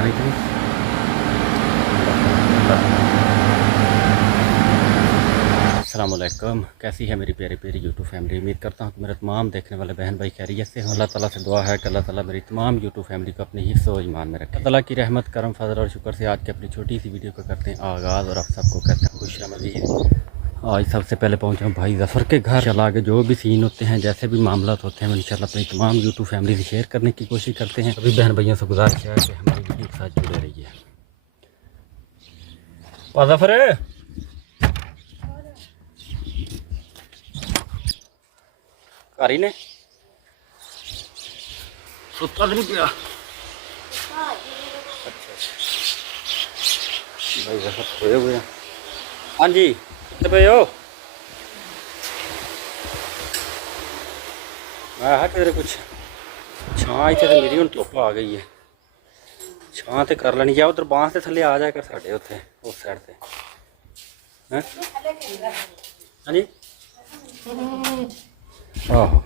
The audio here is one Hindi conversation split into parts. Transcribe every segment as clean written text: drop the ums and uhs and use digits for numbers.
आनी थी। अस्सलाम वालेकुम, कैसी है मेरी प्यारी प्यारी यूट्यूब फैमिली। उम्मीद करता हूँ कि मेरे तमाम देखने वाले बहन भाई खैरियत से हों। अल्लाह ताला से दुआ है कि अल्लाह ताला मेरी तमाम यूट्यूब फैमिली को अपनी हिफ्ज़ और ईमान में रखे। अल्लाह ताला की रहमत, करम, फजल और शुक्र से आज की अपनी छोटी सी वीडियो को करते हैं आगाज़ और आप सबको कहते हैं खुशामदीद। आज सबसे पहले पहुँचा हूँ भाई ज़फ़र के घर। चला आगे जो भी सीन होते हैं, जैसे भी मामला होते हैं, इंशाल्लाह अपनी तमाम यूट्यूब फैमिली से शेयर करने की कोशिश करते हैं। सभी बहन भाइयों से गुजारिश है कि हमारी वीडियो के साथ जुड़े रहिए। ज़फ़र कारी ने सुता तो नहीं पिया। अच्छा भाई ज़फ़र सोए हुए हैं। हाँ जी, कितने पे हो? मैं हाँ तेरे कुछ छां इतने तो मेरी हूँ धुप्प आ गई है। छां तो कर लेनी, जा उधर बांस के थले आ जाए कर साढ़े उत्थे उस साइड से। हैं हाँ जी आहो।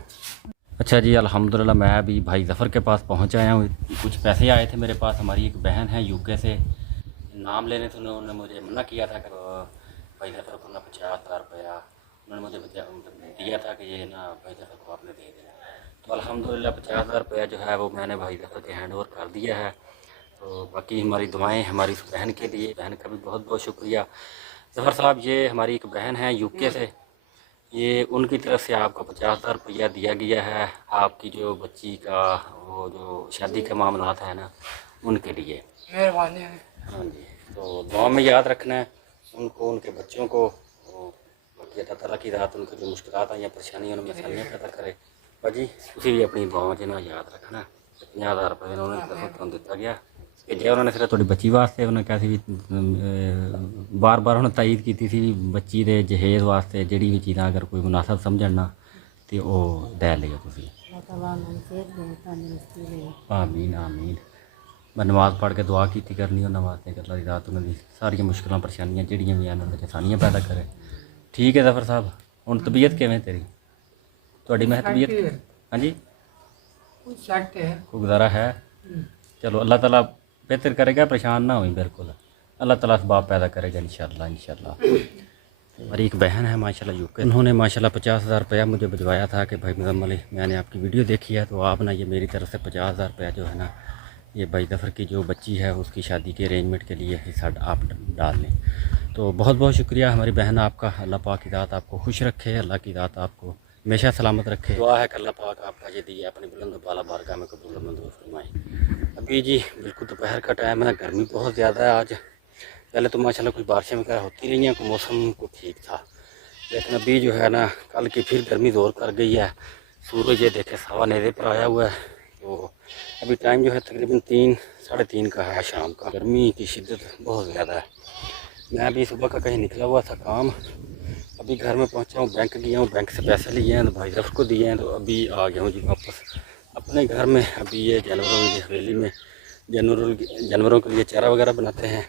अच्छा जी, अल्हम्दुलिल्लाह मैं भी भाई ज़फ़र के पास पहुंच आया हूँ। कुछ पैसे आए थे मेरे पास। हमारी एक बहन है यूके से, नाम लेने से उन्होंने मुझे मना किया था कि भाई ज़फ़र को ना 50,000 रुपया उन्होंने मुझे दिया था कि ये ना भाई ज़फ़र को आपने दे देना। तो अल्हम्दुलिल्लाह 50,000 रुपया जो है वो मैंने भाई ज़फ़र के हैंड ओवर कर दिया है। तो बाकी हमारी दुआएँ हमारी उस बहन के लिए, बहन का भी बहुत बहुत शुक्रिया। ज़फ़र साहब, ये हमारी एक बहन है यूके से, ये उनकी तरफ से आपको 50,000 रुपया दिया गया है आपकी जो बच्ची का वो जो शादी के मामलात है ना उनके लिए। मेहरबानी है। हाँ जी, तो दुआ में याद रखना है उनको, उनके बच्चों को। बाकी अल्लाह ताला की रात उनकी जो मुश्किलात हैं या परेशानियाँ उनमें आसानियाँ पैदा करे। भाजी उसी भी अपनी दुआओं च ना याद रखना। 50,000 रुपये उन्होंने तरफ तो दिता गया कि जे उन्होंने सिर्फ थोड़ी बच्ची वास्ते उन्हें कहा भी बार बार उन्हें तायद की थी बच्ची के जहेज वास्ते जिहड़ी भी चीज़ां अगर कोई मुनासब समझण ना तो वह लै लियो तुसीं। आमीन आमीन। मैं नमाज़ पढ़ के दुआ की करनी उन्होंने वास्ते कि अल्लाह दी रात उन्होंने सारियां मुश्किलां परेशानियां जिहड़ियां भी हैं उन्होंने आसानियां पैदा करे। ठीक है ज़फ़र साहब, हुण तबीयत किवें तेरी? तुहाडी मैं तबीयत हाँ जी कोई गुजारा है? चलो अल्लाह ताला बेहतर करेगा, परेशान ना हुई बिल्कुल। अल्लाह ताला असबाब पैदा करेगा इंशाल्लाह इंशाल्लाह। हमारी एक बहन है माशाल्लाह यूके, उन्होंने माशाल्लाह 50,000 रुपया मुझे भिजवाया था कि भाई मुज़म्मिल मैंने आपकी वीडियो देखी है तो आप ना ये मेरी तरफ से 50,000 रुपया जो है ना ये भाई ज़फ़र की जो बच्ची है उसकी शादी के अरेंजमेंट के लिए हिस्सा आप डाल लें। तो बहुत बहुत शुक्रिया हमारी बहन आपका। अल्लाह पाक की ज़ात आपको खुश रखे, अल्लाह की ज़ात आपको हमेशा सलामत रखे। दुआ है कि अल्लाह पाक आपका ये दिए अपनी बुलंद बाला बारगाह में कबूल मंजूर फरमाए। अभी जी बिल्कुल दोपहर का टाइम है, गर्मी बहुत ज़्यादा है आज। पहले तो माशाल्लाह कुछ बारिशें वगैरह होती रही हैं, मौसम को ठीक था, लेकिन अभी जो है ना कल की फिर गर्मी ज़ोर कर गई है। सूरज ये देखे सवा नेरे पर आया हुआ है। तो अभी टाइम जो है तकरीबन 3 साढ़े 3 का है शाम का। गर्मी की शिद्दत बहुत ज़्यादा है। मैं अभी सुबह का कहीं निकला हुआ था काम, अभी घर में पहुंचा हूँ, बैंक गया हूँ, बैंक से पैसे लिए हैं तो भाई ज़फ़र को दिए हैं, तो अभी आ गया हूँ जी वापस अपने घर में। अभी ये जानवरों की हवेली में जानवरों के लिए चारा वगैरह बनाते हैं।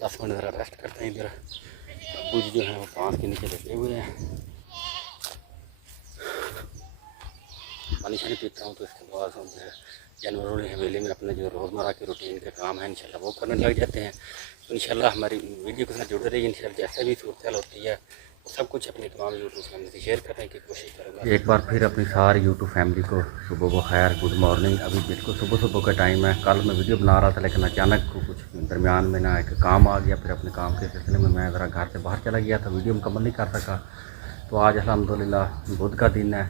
10 मिनट ज़रा रेस्ट करते हैं। इधर अबू जी जो हैं वो बांस के नीचे बैठे हुए हैं, पानी शानी पीता हूँ। तो इसके बाद हम जानवरों की हवेली में अपने जो रोज़मर्रा के रूटीन के काम हैं इंशाल्लाह वो करने लग जाते हैं। तो इंशाल्लाह हमारी वीडियो के साथ जुड़े रहिए। इंशाल्लाह जैसे भी सूरत हाल होती है वो सब कुछ अपनी तमाम यूट्यूब फैमिली से शेयर करने की कोशिश करूँगा। एक बार फिर अपनी सारी यूट्यूब फैमिली को सुबह को खैर, गुड मॉर्निंग। अभी बिल्कुल सुबह सुबह का टाइम है। कल मैं वीडियो बना रहा था लेकिन अचानक कुछ दरमियान में ना एक काम आ गया, फिर अपने काम के सिलसिले में मैं ज़रा घर से बाहर चला गया था, वीडियो मुकम्मल नहीं कर सका। तो आज अल्हम्दुलिल्लाह बुध का दिन है,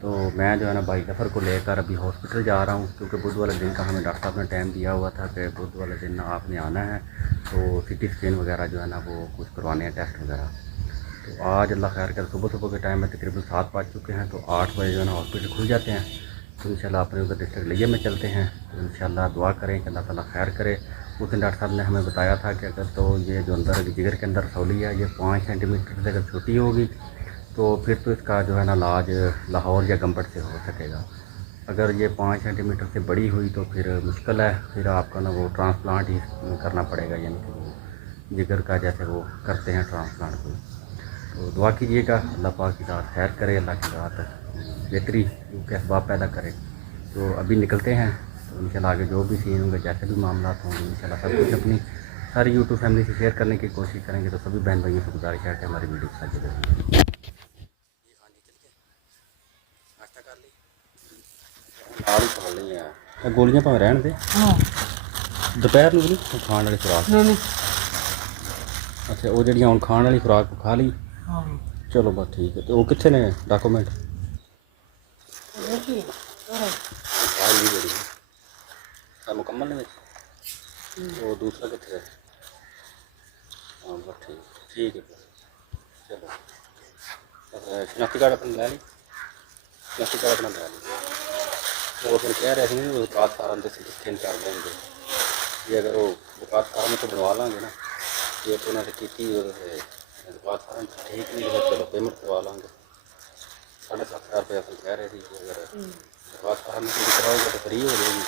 तो मैं जो है ना भाई ज़फ़र को लेकर अभी हॉस्पिटल जा रहा हूँ, क्योंकि बुध वाले दिन का हमें डॉक्टर साहब ने टाइम दिया हुआ था कि बुध वाले दिन आपने आना है। तो सिटी स्कैन वगैरह जो है ना वो कुछ करवाने हैं, टेस्ट वगैरह। तो आज अल्लाह खैर कर सुबह सुबह के टाइम में तकरीबन 7 बज चुके हैं, तो 8 बजे जो है ना हॉस्पिटल खुल जाते हैं। तो इंशाल्लाह अपने उधर डिस्ट्रिक्ट लिया में चलते हैं। तो इंशाल्लाह दुआ करें कि अल्लाह ताला खैर करे। उस दिन डॉक्टर साहब ने हमें बताया था कि अगर तो ये जो अंदर जिगर के अंदर रसौली है ये 5 सेंटीमीटर से अगर छोटी होगी तो फिर तो इसका जो है ना इलाज लाहौर या गंबट से हो सकेगा। अगर ये 5 सेंटीमीटर से बड़ी हुई तो फिर मुश्किल है, फिर आपका ना वो ट्रांसप्लांट ही करना पड़ेगा, यानी कि वो जिगर का जैसे वो करते हैं ट्रांसप्लांट को। तो दुआ कीजिएगा अल्लाह पाक की ज़ात खैर करे, अल्लाह की ज़ात बेहतरी के असबाब पैदा करे। तो अभी निकलते हैं। तो तो इंशाल्लाह आगे जो भी सीन होंगे, जैसे भी मामला होंगे, इंशाल्लाह सब कुछ अपनी सारी यूट्यूब फैमिली से शेयर करने की कोशिश करेंगे। तो सभी बहन भाइयों से गुजारिश है कि हमारी वीडियो को साझा करेंगे। ਨਾਲ ਹੀ ਖਾ ਲਈ ਆ ਇਹ ਗੋਲੀਆਂ ਭਾਵੇਂ ਰਹਿਣ ਦੇ ਹਾਂ ਦੁਪਹਿਰ ਨੂੰ ਵੀ ਨਹੀਂ ਖਾਣ ਵਾਲੀ ਖੁਰਾਕ। ਨਹੀਂ ਨਹੀਂ ਅੱਛਾ ਉਹ ਜਿਹੜੀਆਂ ਹੁਣ ਖਾਣ ਵਾਲੀ ਖੁਰਾਕ ਖਾ ਲਈ। ਹਾਂ ਚਲੋ ਬਸ ਠੀਕ ਹੈ। ਤੇ ਉਹ ਕਿੱਥੇ ਨੇ ਡਾਕੂਮੈਂਟ? ਦੇਖੀ ਆ ਲਈ ਜਿਹੜੀ ਆ ਮੁਕੰਮਲ ਨੇ ਵਿੱਚ ਉਹ ਦੂਸਰਾ ਕਿੱਥੇ ਹੈ? ਹਾਂ ਬਸ ਠੀਕ ਹੈ ਚਲੋ ਸ਼ਨਾਖਤੀ ਕਾਰਡ ਆਪਣਾ ਲੈ ਲਈ। ਸ਼ਨਾਖਤੀ ਕਾਰਡ ਆਪਣਾ ਲੈ ਲਈ। वो फिर कह रहे थे ना विकास फार्म से स्कैन कर देंगे ये अगर वो विकास फार्म तो बनवा लेंगे ना ये तो उन्होंने की विकास फार्म ठीक नहीं है। चलो पेमेंट करवा लेंगे 7,500 रुपया फिर कह रहे थे कि अगर विकास फार्म में कराओगे तो फ्री हो जाएगी।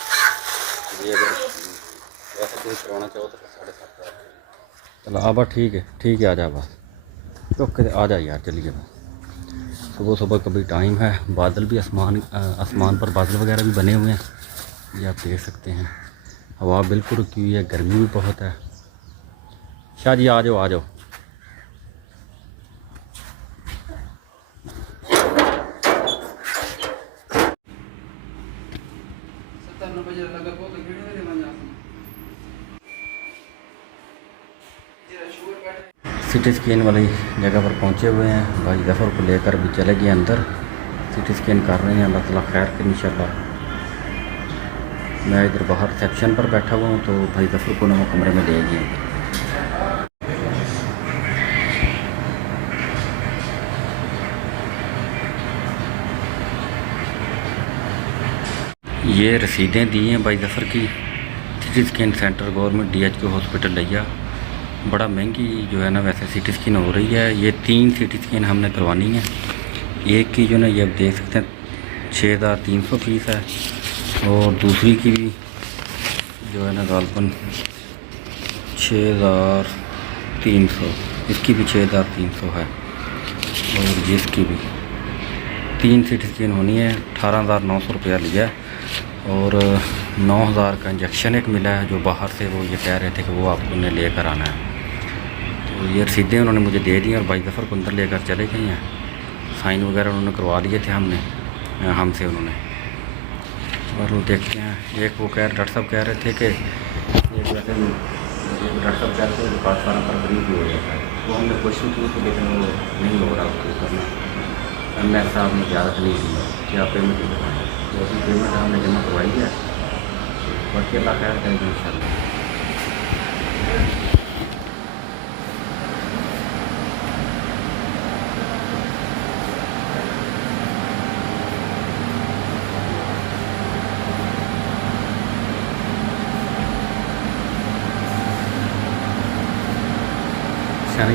ये अगर वैसे कोई करवाना चाहो तो 7,500। चलो अब ठीक है आ जा बस ओके आ जा यार चलिए बस। सुबह सुबह कभी टाइम है, बादल भी आसमान पर बादल वगैरह भी बने हुए हैं, ये आप देख सकते हैं। हवा बिल्कुल रुकी हुई है, गर्मी भी बहुत है। शाह जी आ जाओ सिटी स्कैन वाली जगह पर पहुंचे हुए हैं। भाई जफ़र को लेकर भी चले गए अंदर, सिटी स्कैन कर रहे हैं। अल्लाह ताला खैर के इंशाल्लाह। मैं इधर बाहर रिसेप्शन पर बैठा हुआ हूँ तो भाई जफ़र को ना वो कमरे में ले गए। ये रसीदें दी हैं भाई जफ़र की। CT scan centre government DHQ hospital लिया। बड़ा महंगी जो है ना वैसे सिटी स्कैन हो रही है। ये 3 सिटी स्कैन हमने करवानी है। एक की जो ना ये आप देख सकते हैं 6,300 फीस है और दूसरी की भी जो है ना गालपन 6,300, इसकी भी 6,300 है और जिसकी भी 3 सिटी स्कैन होनी है। 18,900 रुपया लिया है और 9,000 का इंजेक्शन एक मिला है जो बाहर से वो ये कह रहे थे कि वो आपको उन्हें लेकर आना है। तो ये रसीदें उन्होंने मुझे दे दी और भाई जफ़र को अंदर लेकर चले गए हैं। साइन वगैरह उन्होंने करवा लिए थे हमसे उन्होंने। और वो देखते हैं एक वो डॉक्टर साहब कह रहे थे कि एक डॉक्टर साहब कह रहे थे विकास फार्म पर गरीब भी हो जाता है। वो हमने कोशिश की थी लेकिन वो नहीं हो रहा उसको करना। MS साहब ने इजाज़त नहीं दी कि आप पेमेंट करवाएँ, तो अभी पेमेंट हमने जमा करवाई है। बाकी अल्लाह खैर करेगा इंशाल्लाह। शानी